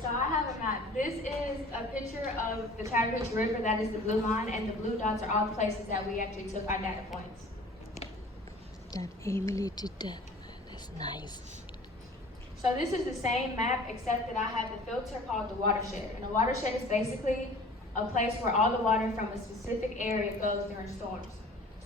so I have a map. This is a picture of the Chattahoochee River, that is the blue line, and the blue dots are all the places that we actually took our data points. That Emily did that. That's nice. So this is the same map, except that I have the filter called the watershed. And a watershed is basically a place where all the water from a specific area goes during storms.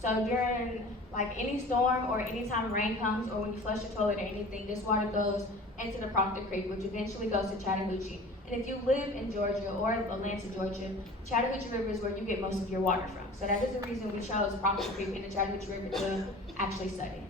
So during like any storm or any time rain comes or when you flush the toilet or anything, this water goes into the Proctor Creek, which eventually goes to Chattahoochee. And if you live in Georgia or Atlanta, Georgia, Chattahoochee River is where you get most of your water from. So that is the reason we chose Proctor Creek and the Chattahoochee River to actually study.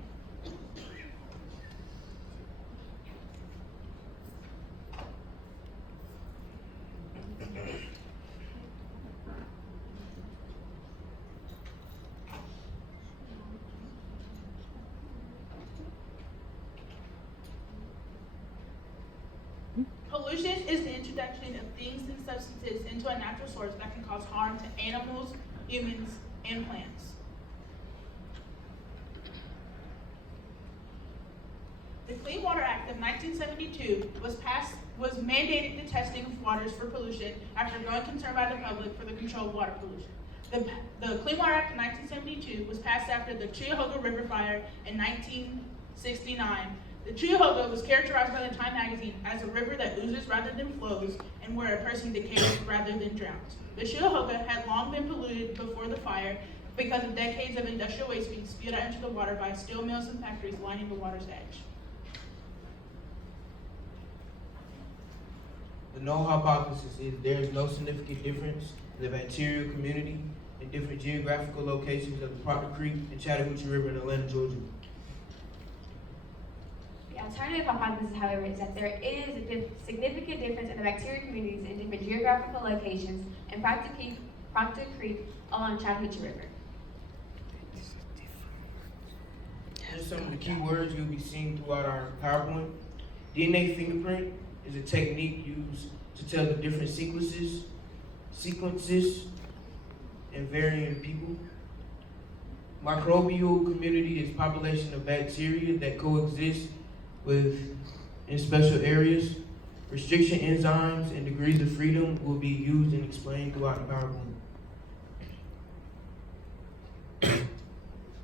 Pollution is the introduction of things and substances into a natural source that can cause harm to animals, humans, and plants. The Clean Water Act of 1972 was mandated the testing of waters for pollution after growing concern by the public for the control of water pollution. The Clean Water Act of 1972 was passed after the Cuyahoga River fire in 1969. The Cuyahoga was characterized by the Time magazine as a river that oozes rather than flows and where a person decays rather than drowns. The Cuyahoga had long been polluted before the fire because of decades of industrial waste being spewed out into the water by steel mills and factories lining the water's edge. The null hypothesis is there is no significant difference in the bacterial community in different geographical locations of the Proctor Creek and Chattahoochee River in Atlanta, Georgia. The alternative hypothesis, however, is that there is a significant difference in the bacterial communities in different geographical locations in Proctor Creek along Chattahoochee River. Here's some of the key words you'll be seeing throughout our PowerPoint. DNA fingerprint is a technique used to tell the different sequences in varying people. Microbial community is population of bacteria that coexist in special areas. Restriction enzymes and degrees of freedom will be used and explained throughout the PowerPoint.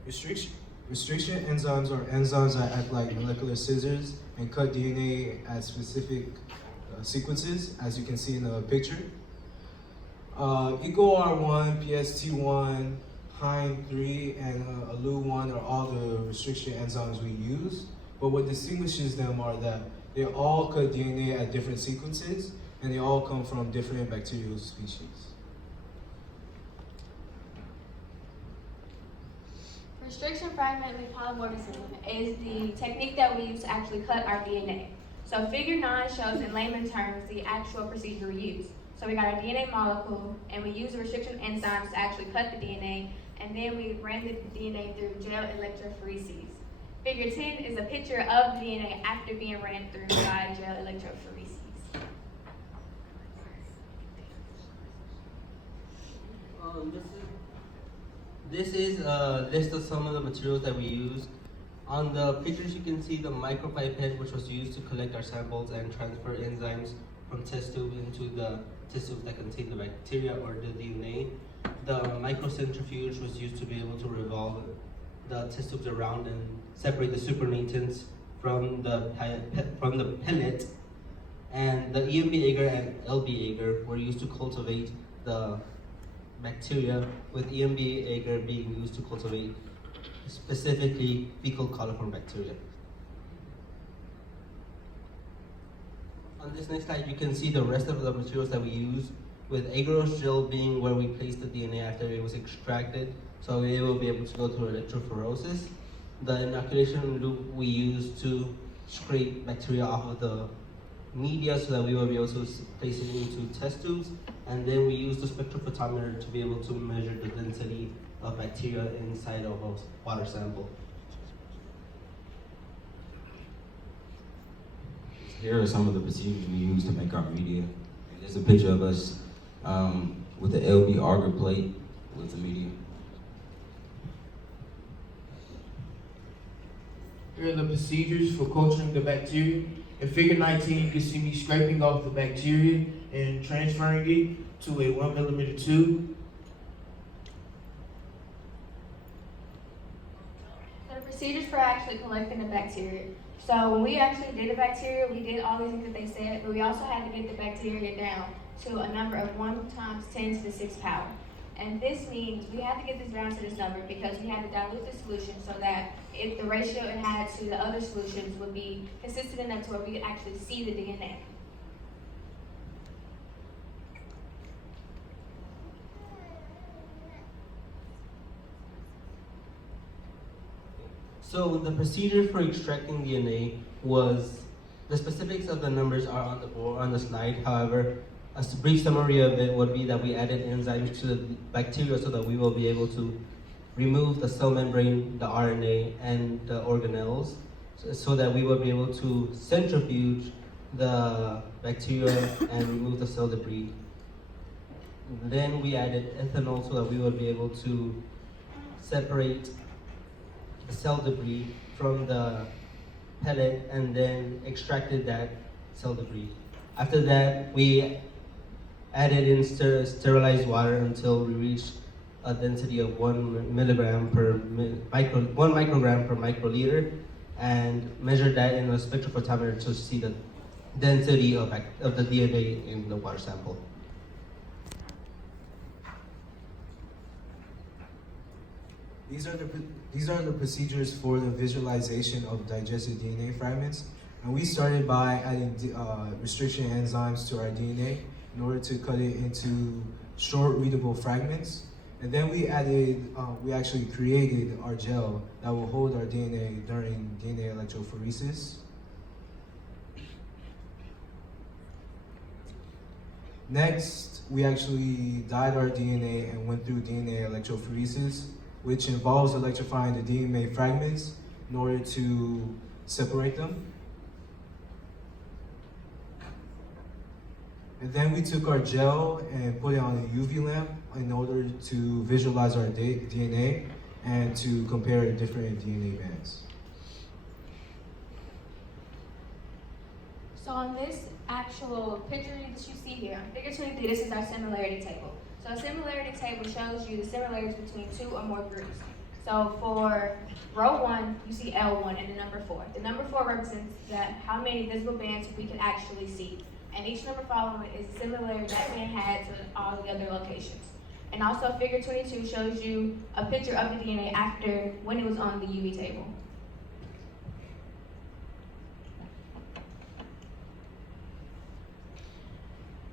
Restriction enzymes are enzymes that act like molecular scissors and cut DNA at specific sequences, as you can see in the picture. EcoR1, PST1, HIND3, and ALU1 are all the restriction enzymes we use. But what distinguishes them are that they all cut DNA at different sequences, and they all come from different bacterial species. Restriction fragment polymorphism is the technique that we use to actually cut our DNA. So figure 9 shows in layman terms the actual procedure we use. So we got our DNA molecule, and we use the restriction enzymes to actually cut the DNA, and then we ran the DNA through gel electrophoresis. Figure 10 is a picture of the DNA after being ran through by gel electrophoresis. This is a list of some of the materials that we used. On the pictures you can see the micropipette, which was used to collect our samples and transfer enzymes from test tube into the test tubes that contain the bacteria or the DNA. The microcentrifuge was used to be able to revolve the test tubes around and separate the supernatants from the pellet. And the EMB agar and LB agar were used to cultivate the bacteria, with EMB agar being used to cultivate specifically fecal coliform bacteria. On this next slide, you can see the rest of the materials that we use, with agarose gel being where we place the DNA after it was extracted, so it will be able to go through electrophoresis. The inoculation loop we use to scrape bacteria off of the media so that we will be able to place it into test tubes, and then we use the spectrophotometer to be able to measure the density of bacteria inside of a water sample. Here are some of the procedures we use to make our media. There's a picture of us with the LB agar plate with the media. Here are the procedures for culturing the bacteria. In figure 19, you can see me scraping off the bacteria and transferring it to a 1 millimeter tube. So the procedures for actually collecting the bacteria. So when we actually did the bacteria, we did all these things that they said, but we also had to get the bacteria down to a number of 1 times 10 to the 6th power. And this means we have to get this down to this number because we have to dilute the solution so that if the ratio it had to the other solutions would be consistent enough to where we could actually see the DNA. So the procedure for extracting DNA was, the specifics of the numbers are on the board, on the slide. However, a brief summary of it would be that we added enzymes to the bacteria so that we will be able to remove the cell membrane, the RNA, and the organelles, so that we will be able to centrifuge the bacteria and remove the cell debris. Then we added ethanol so that we would be able to separate the cell debris from the pellet and then extracted that cell debris. After that, we added in sterilized water until we reached a density of 1 microgram per microliter, and measured that in a spectrophotometer to see the density of the DNA in the water sample. These are the procedures for the visualization of digested DNA fragments. And we started by adding restriction enzymes to our DNA in order to cut it into short readable fragments. And then we actually created our gel that will hold our DNA during DNA electrophoresis. Next, we actually dyed our DNA and went through DNA electrophoresis, which involves electrifying the DNA fragments in order to separate them. And then we took our gel and put it on a UV lamp in order to visualize our DNA and to compare different DNA bands. So on this actual picture that you see here, figure 23, this is our similarity table. So a similarity table shows you the similarities between 2 or more groups. So for row 1, you see L1 and the number 4. The number 4 represents that how many visible bands we can actually see. And each number following is a similarity that band had to all the other locations. And also figure 22 shows you a picture of the DNA after when it was on the UV table.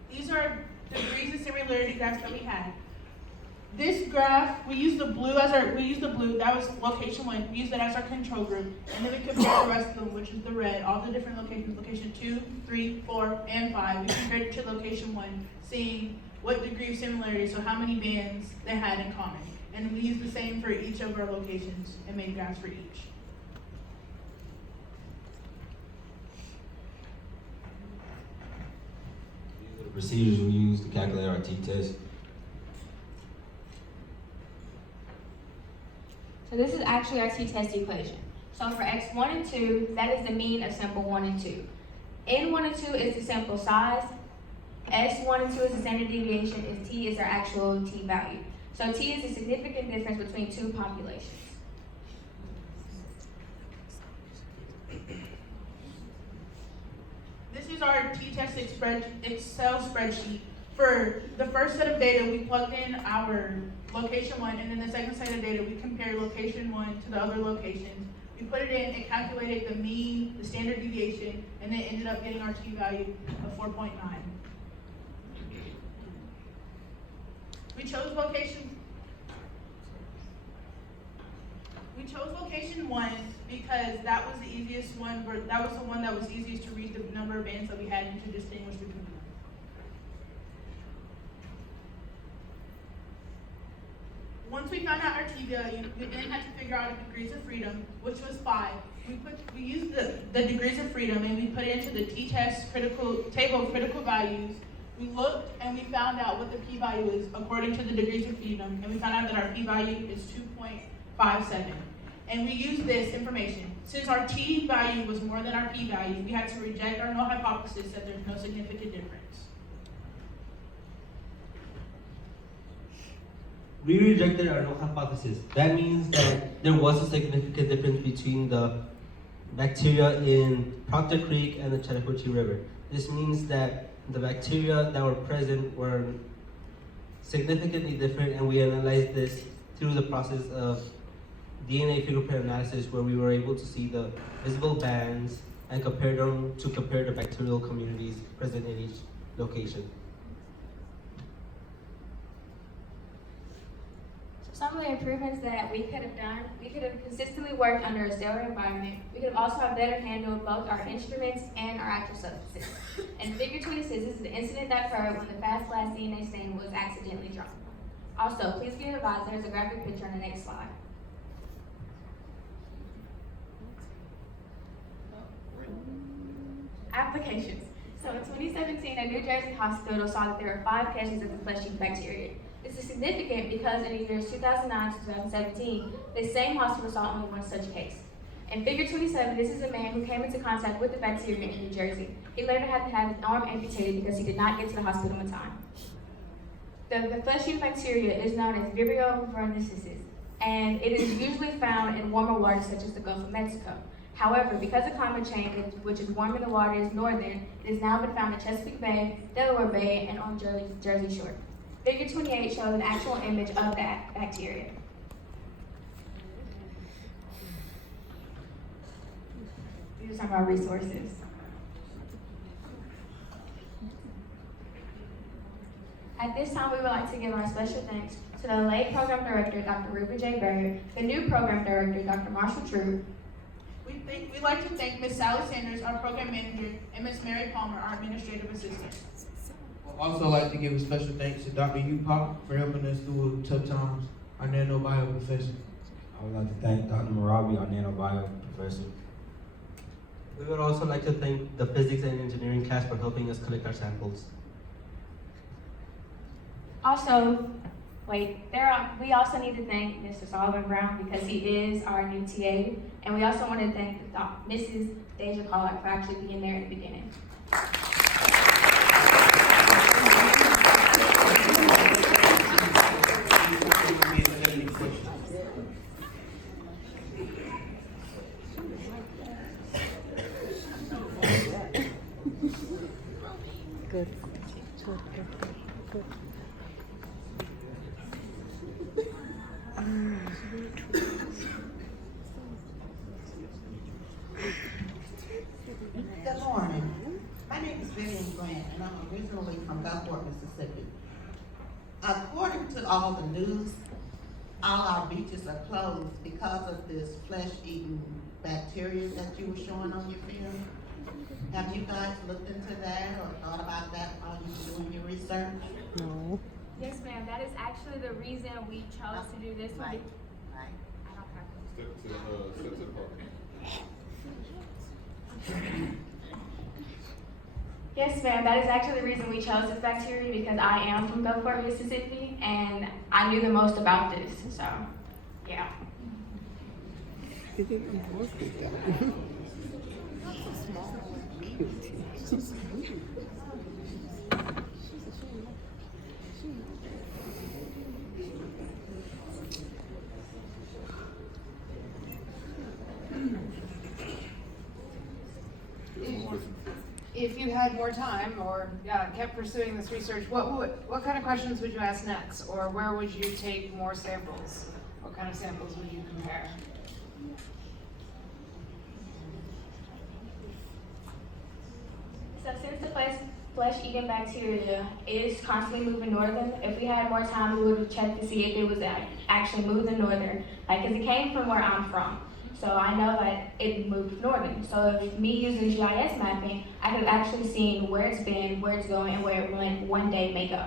These are the degrees of similarity graphs that we had. This graph, we use the blue, that was location 1, we used that as our control group, and then we compared the rest of them, which is the red, all the different locations, location 2, 3, 4, and 5. We compared it to location 1, seeing what degree of similarity, so how many bands they had in common. And we used the same for each of our locations and made graphs for each. These are the procedures we use to calculate our t-test. So this is actually our t-test equation. So for x1 and 2, that is the mean of sample 1 and 2. N1 and 2 is the sample size. S1 and 2 is the standard deviation, and T is our actual T value. So T is the significant difference between 2 populations. This is our t-test Excel spreadsheet. For the first set of data, we plugged in our location 1, and then the second set of data, we compared location 1 to the other locations. We put it in, it calculated the mean, the standard deviation, and then ended up getting our t-value of 4.9. We chose location 1 because that was the easiest one, that was the one that was easiest to read the number of bands that we had and to distinguish between them. Once we found out our t-value, we then had to figure out our degrees of freedom, which was 5. We used the degrees of freedom and we put it into the t-test table of critical values. We looked and we found out what the p-value is according to the degrees of freedom, and we found out that our p-value is 2.57. And we used this information. Since our T value was more than our P value, we had to reject our null hypothesis that there's no significant difference. We rejected our null hypothesis. That means that there was a significant difference between the bacteria in Proctor Creek and the Chattahoochee River. This means that the bacteria that were present were significantly different, and we analyzed this through the process of DNA fingerprint analysis, where we were able to see the visible bands and compare the bacterial communities present in each location. Some of the improvements that we could have done, we could have consistently worked under a stellar environment. We could have also have better handled both our instruments and our active substances. In figure 26, this is the incident that occurred when the fast blast DNA stain was accidentally drawn. Also, please be advised there's a graphic picture on the next slide. Applications. So in 2017, a New Jersey hospital saw that there were 5 cases of the flesh-eating bacteria. This is significant because in the years 2009 to 2017, this same hospital saw only 1 such case. In figure 27, this is a man who came into contact with the bacteria in New Jersey. He later had to have his arm amputated because he did not get to the hospital in time. The flesh-eating bacteria is known as Vibrio vernicensis, and it is usually found in warmer waters such as the Gulf of Mexico. However, because of climate change, which is warming the water is northern, it has now been found in Chesapeake Bay, Delaware Bay, and on Jersey Shore. Figure 28 shows an actual image of that bacteria. These are some of our resources. At this time, we would like to give our special thanks to the late Program Director, Dr. Ruben J. Bird, the new Program Director, Dr. Marshall Troop. We'd like to thank Ms. Sally Sanders, our Program Manager, and Ms. Mary Palmer, our Administrative Assistant. I'd also like to give a special thanks to Dr. Upop for helping us through tough times, our nanobio professor. I would like to thank Dr. Marabi, our nanobio professor. We would also like to thank the physics and engineering class for helping us collect our samples. Also, we also need to thank Mr. Solomon Brown because he is our new TA, and we also want to thank Mrs. Deja Pollack for actually being there in the beginning. Good. Good. Good morning. My name is Vivian Grant, and I'm originally from Gulfport, Mississippi. According to all the news, all our beaches are closed because of this flesh-eating bacteria that you were showing on your film. Have you guys looked into that or thought about that while you were doing your research? No. Yes, ma'am. That is actually the reason we chose to do this one. Right. I don't have Step to the podium. Yes, ma'am. That is actually the reason we chose this bacteria because I am from Gulfport, Mississippi, and I knew the most about this. So, yeah. You didn't work with them. If you had more time or kept pursuing this research, what kind of questions would you ask next? Or where would you take more samples? What kind of samples would you compare? So since the flesh-eating bacteria is constantly moving northern, if we had more time, we would have checked to see if it was actually moving northern. Because it came from where I'm from. So I know that it moved northern. So if me using GIS mapping, I could have actually seen where it's been, where it's going, and where it will one day may go.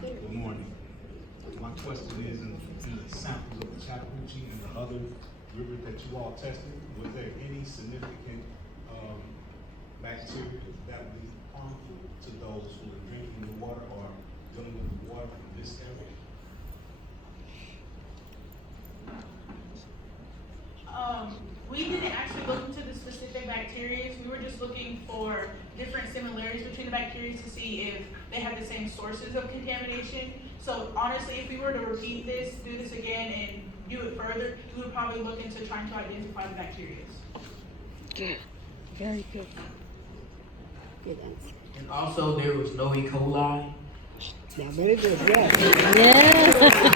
Good morning. My question is, in the samples of the Chattahoochee and the other rivers that you all tested, was there any significant bacteria that we harmful to those who are drinking the water or dealing with the water from this area? We didn't actually look into the specific bacteria. We were just looking for different similarities between the bacteria to see if they have the same sources of contamination. So honestly, if we were to repeat this, do this again and do it further, we would probably look into trying to identify the bacteria. Good. Very good. Good answer. And also, there was no E. coli. Yeah, very good. Yeah. Yeah.